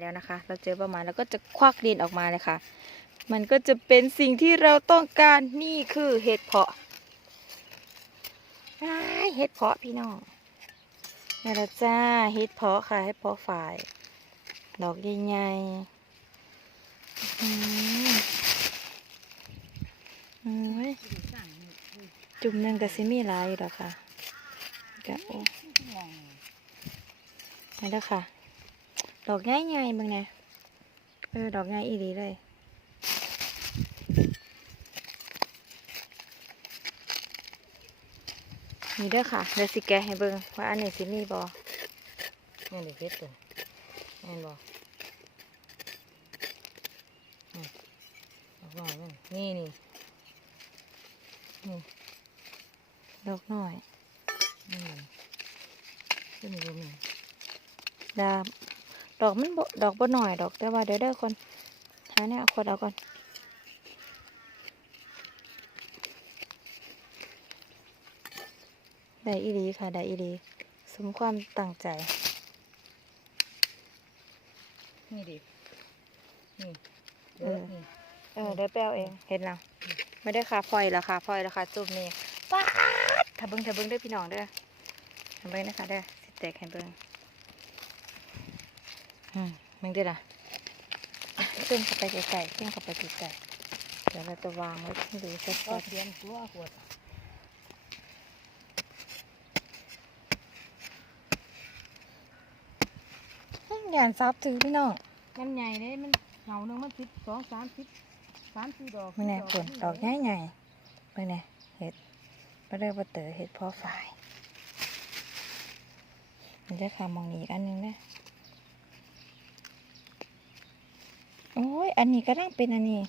แล้วนะคะ เราเจอเป้าหมายแล้วก็จะควักดินออกมาเลยค่ะ มันก็จะเป็นสิ่งที่เราต้องการนี่คือเห็ดเพาะเห็ดเพาะพี่น้องนี่ละจ้าเห็ดเพาะค่ะเห็ดเพาะฝ่ายดอกใหญ่ๆอื้อหือโอ้ยจุ่มหนึ่งกับซิมีหลายอยู่แล้วค่ะกะโอ้นี่แล้วค่ะ ดอกง่ายง่ายๆมึงนะเออ ดอกง่ายอีดีเลย นี่เด้อค่ะ เดี๋ยวสิแกะให้เบิ่งว่าอันนี้สิมีบ่นี่เด็กเพชรตัวแม่นบ่อืมดอกน้อยมันนี่นี่นี่ดอกน้อยนี่ขึ้นรูนี่ดาบ ดอกมันบ่ดอกบ่หน่อยดอกแต่ว่าเดี๋ยวเด้อคนหาเนี่ยคนเอาก่อนได้อีดีค่ะได้อีดีสมความตั้งใจนี่ดินี่เออนี่เออเดี๋ยวแปลเองเห็นแล้วไม่ได้ค่ะพลอยแล้วค่ะพลอยแล้วค่ะจุ่มนี่ป๊าดถ้าเบิ้งถ้าเบิ้งเด้อพี่น้องเด้อถ้าเบิ้งนะคะเด้อสิแตกให้เบิ้ง อืมเบิ้งเด้อล่ะขึ้นเข้าไปไกลๆขึ้นเข้าไปไกลๆเดี๋ยวเราจะวางไว้ให้ดูชัก็ดเทียนตัวขวดๆอย่านซับถือพี่น้องมันใหญ่เลยมันเหงาหนึงมันติดสองสามสิบสามสี่ดอกมึงแน่สี่ฝนดอกใหญ่ๆมึงแน่เห็ดมาเด้อมาเต๋อเห็ดพ่อฝ่ายมันจะขามองนี้อีกอันหนึงนะ โอ้ย อันนี้ก็ต้องเป็นอันนี้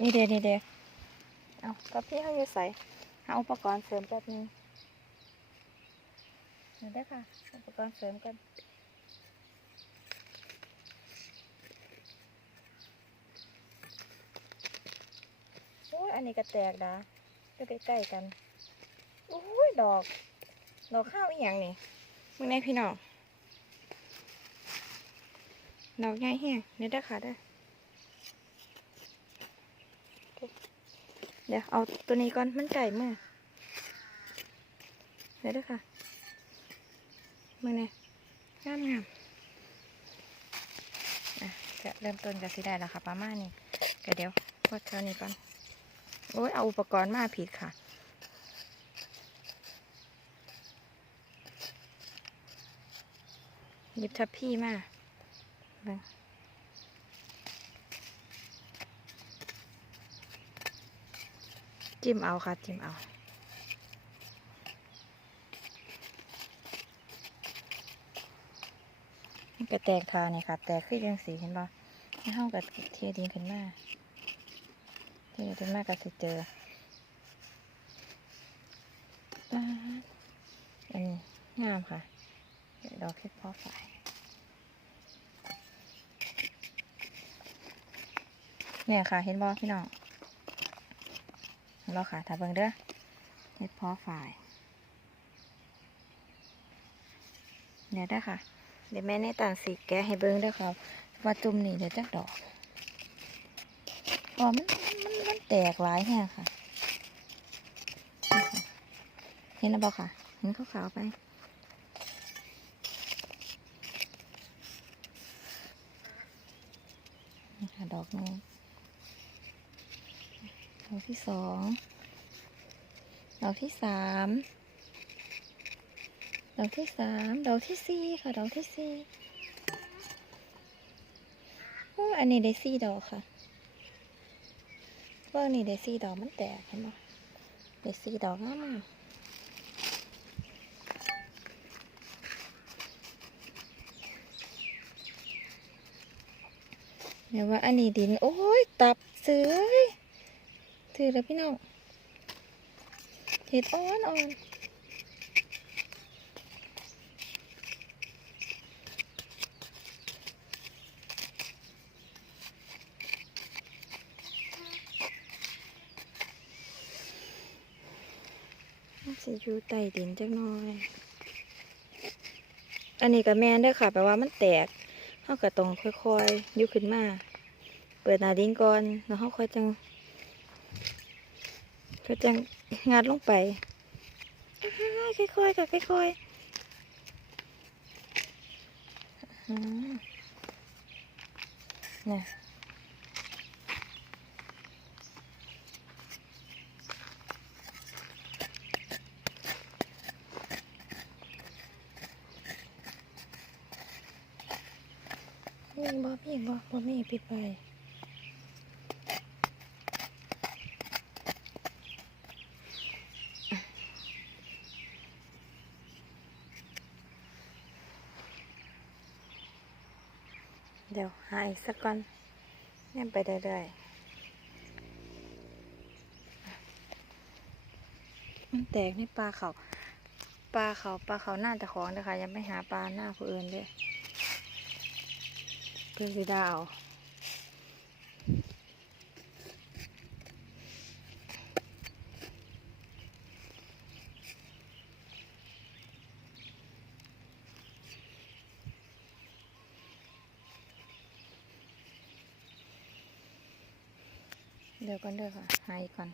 นี่เดียวนี่เดียวเอาก็พี่เขาอยู่ใส่หาอุปกรณ์เสริมแป๊บนึงเดี๋ยวได้ค่ะ อุปกรณ์เสริมกันโอ้ย อันนี้ก็แตกดาอยู่ใกล้ๆกัน โอ้ย ดอก ดอกข้าวอีหยังนี่มึงไงพี่น้อง ดอกใหญ่แฮงเดี๋ยวได้ค่ะเด้เดี๋ยวเอาตัวนี้ก่อนมันไก่มือเดี๋ยวได้ค่ะมือเนี่ยงามงามอะจะเริ่มต้นกับสีได้แล้วค่ะประมาณนี้ก็เดี๋ยวพดเท่านี้ก่อนโอ้ยเอาอุปกรณ์มาผิดค่ะหยิบทัพพี่มา เบิ่งจิ้มเอาค่ะ จิ้มเอากระแตกทาเนี่ยค่ะ แตกขึ้นยังสีเห็นป่ะให้ห้องกับเทียดินขึ้นมาเทียดินขึ้นมาก็จะเจออันนี้งามค่ะ ดอกเห็ดเพาะฝ่าย เนี่ยค่ะ เห็นบอพี่น้องรอค่ะถ้าเบิ่งเด้อเห็ดเพาะฝ่ายเดี๋ยวได้อค่ะ เดี๋ยวแม่ในต่างสีแกให้เบิ่งเด้อค่ะว่าจุ่มนี่เดี๋ยวจักดอกอ๋อมันมันมันแตกหลายแห่งค่ะ เห็นแล้วบอค่ะ เห็นขาวๆไป นี่ค่ะดอกนึง ดอกที่สอง ดอกที่สาม ดอกที่สาม ดอกที่สี่ค่ะ ดอกที่สี่โอ้อันนี้ได้สี่ดอกค่ะเว่านี่ได้สี่ดอกมันแตกเห็นไหมได้สี่ดอกงามเดี๋ยวว่าอันนี้ดิน โอ้ย ตับเสือ ถือแล้วพี่น้องเห็ดอ่อนอ่อนสิอยู่ใต้ดินจักหน่อย อันนี้ก็แมนด้อค่ะ แปลว่ามันแตกเขาก็ต้องค่อยๆยุขึ้นมา เปิดหน้าดินก่อน แล้วเขาค่อยจัง ค่อยจังงัดลงไปค่อยๆค่ะค่อยๆนี่ยมีบ่มีอีกบ่บ่มีปิดไป เดี๋ยวหาอีกสักก่อนเนี่ยไปเรื่อยๆมันแตกในปลาเขาปลาเขาปลาเขาหน้าแต่ของเลยค่ะยังไม่หาปลาหน้าผู้อื่นเลยเพื่อสิดาว เดี๋ยวก่อนเด้อค่ะ หายก่อน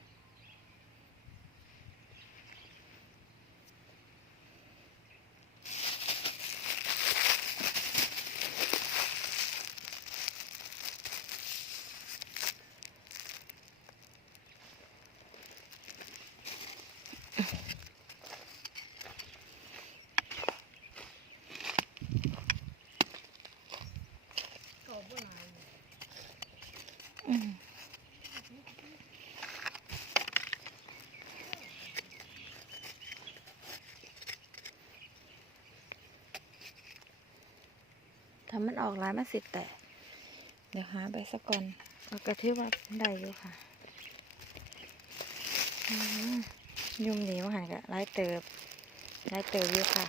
อืมถ้ามัน ออกร้ายมาสิแต่ เดี๋ยวหาไปสักก่อนเอากระทืบว่าได้อยู่ค่ะยุ่มหนีมาหันกะไล่เติบไล่เติบอยู่ค่ะ